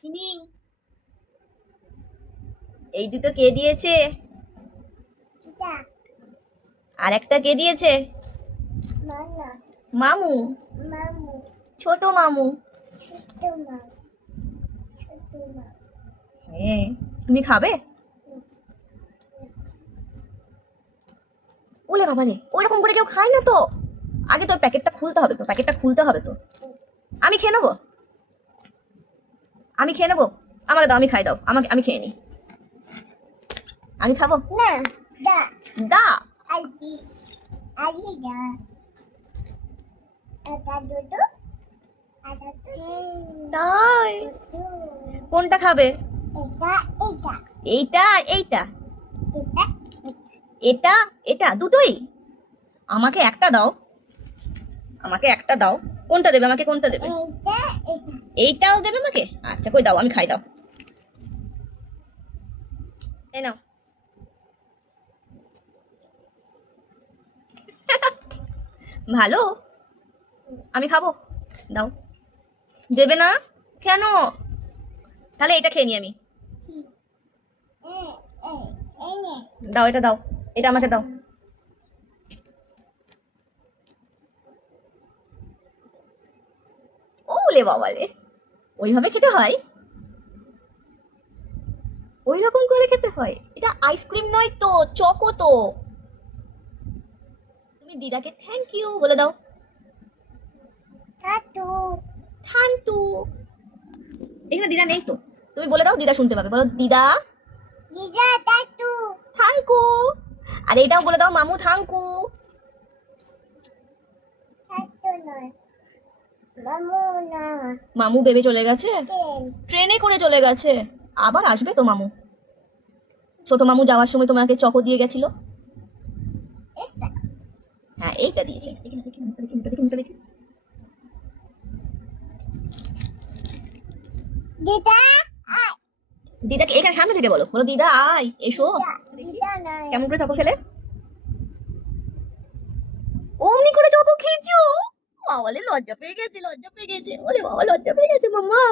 চিনি। এই দুটো কে দিয়েছে? আর একটা কে দিয়েছে? মামু। মামু। ছোট মামু। হ্যাঁ তুমি খাবে? ওলে বাবা রে ওইরকম করে কেউ খায় না তো। আগে তো প্যাকেটটা খুলতে হবে তো প্যাকেটটা খুলতে হবে তো। আমি খেয়ে নেব? আমি খেয়ে নেব? আমাকে দাও আমি খাই দাও। আমাকে আমি খেয়ে নিই। আমি খাব? না দা। দা। দা। দুটো তাই কোনটা খাবে? এটা এটা। এইটা আর এইটা। এটা এটা দুটোই। আমাকে একটা দাও। আমাকে একটা দাও। কোনটা দেবে? আমাকে কোনটা দেবে? এইটাও দেবে আমাকে? আচ্ছা কই দাও? আমি খাই, দাও। এই নাও। ভালো? আমি খাব? দাও। দেবে না? কেন? তাহলে এটা খেয়ে নি আমি। দাও, এটা দাও। এটা আমাকে দাও। ওলে বাবালে ওইভাবে খেতে হয়? ওই রকম করে খেতে হয়? এটা আইসক্রিম নয় তো চকো তো। তুমি দিদাকে থ্যাংক ইউ বলে দাও। এখানে দিদা নেই তো। তুমি বলে দাও দিদা শুনতে পাবে। বলো দিদা। দিদা আর এটাও বলে দাও মামু থ্যাংকু কাটু নয় মামু ভেবে চলে গেছে? ট্রেনে করে চলে গেছে। আবার আসবে তো মামু। ছোট মামু যাওয়ার সময় তোমাকে চকো দিয়ে গেছিল। হ্যাঁ এইটা দিয়েছে। দিদাকে এখানে সামনে থেকে বলো। বলো দিদা আয় এসো। কেমন করে চকো খেলে? অমনি করে চকো খেয়েছো? বাবালে লজ্জা পেয়ে গেছে লজ্জা পেয়ে গেছে ওরে বাবা লজ্জা পেয়ে গেছে মাম্মা।